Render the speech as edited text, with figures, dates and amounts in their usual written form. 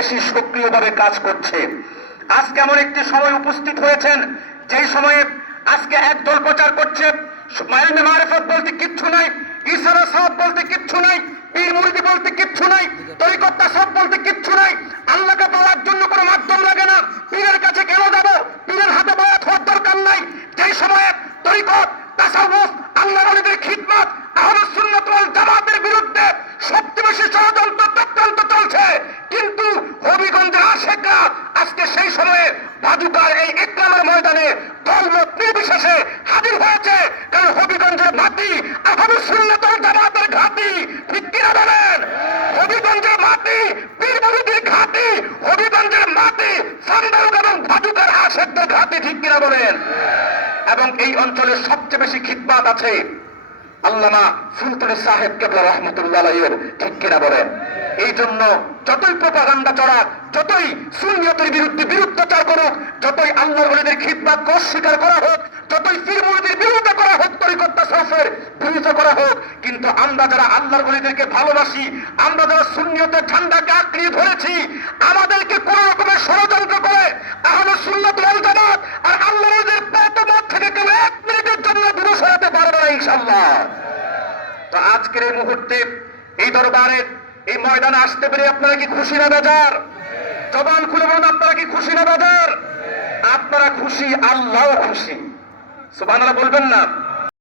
বেশি সক্রিয়ভাবে কাজ করছে। আজকে এমন একটি সময় উপস্থিত হয়েছেন যেই সময়ে আজকে একদল প্রচার করছে ইলমে মারিফত বলতে কিচ্ছু নাই, ইশারা সাওয়াব বলতে কিচ্ছু নাই, পীর মুরিদি বলতে কিচ্ছু নাই, তরিকত তাসাউফ বলতে কিচ্ছু নাই, আল্লাহকে পাওয়ার জন্য কোনো মাধ্যম লাগে না, পীরের কাছে কেন যাব, পীরের হাতে বায়াত হওয়ার দরকার নাই। যেই সময়ে তরিকত তাসাউফ আল্লাহর ওলিদের খিদমত আহলে সুন্নাত ওয়াল জামাতের বিরুদ্ধে সবচেয়ে বেশি ষড়যন্ত্র চক্রান্ত চলছে, কিন্তু হবিগঞ্জের আশেকরা আজকে সেই সময়ে বাজুকার এই ইকরামের ময়দানে দলমত নির্বিশেষে হাজির হয়েছে। কারণ হবিগঞ্জের মাটি আহলে সুন্নাত ওয়াল জামাতের ঘাঁটি, ঠিক কিনা বলেন? হবিগঞ্জের মাটি পীর মুরিদির ঘাঁটি, হবিগঞ্জের মাটি সান্দাউদ এবং বাজুকার আশেকদের ঘাঁটি, ঠিক কিনা বলেন? এবং এই অঞ্চলের সবচেয়ে বেশি খিদমত আছে আল্লামা সুলতান সাহেব কেবলা রহমতুল্লাহ আলাইহির, ঠিক কিনা বলেন? এই জন্য যতই প্রোপাগান্ডা চড়াক, যতই সুন্নিয়তের বিরুদ্ধে বিরুদ্ধাচার করুক, যতই আল্লাহর ওলিদের খিদমতকে অস্বীকার করা হোক, যতই পীর মুরিদির বিরোধিতা করা হোক, তরিকত তাসাউফের বিরোধিতা করা হোক, কিন্তু আমরা যারা আল্লাহর ওলিদেরকে ভালোবাসি, আমরা যারা সুন্নিয়তের ঝান্ডাকে আঁকড়ে ধরেছি, আমাদেরকে কোন রকমের ষড়যন্ত্র করে আহলে সুন্নাত ওয়াল জামাত আর আল্লাহর ওলিদের মত থেকে কেউ এক মিনিটের জন্য দূরে সরাতে পারবে না ইনশাআল্লাহ। তো আজকের এই মুহূর্তে এই দরবারে এই ময়দানে আসতে পেরে আপনারা কি খুশি না বেজার? জবান খুলে বলুন, আপনারা কি খুশি না বেজার? আপনারা খুশি, আল্লাহও খুশি। সুবহানাল্লাহ বলবেন না?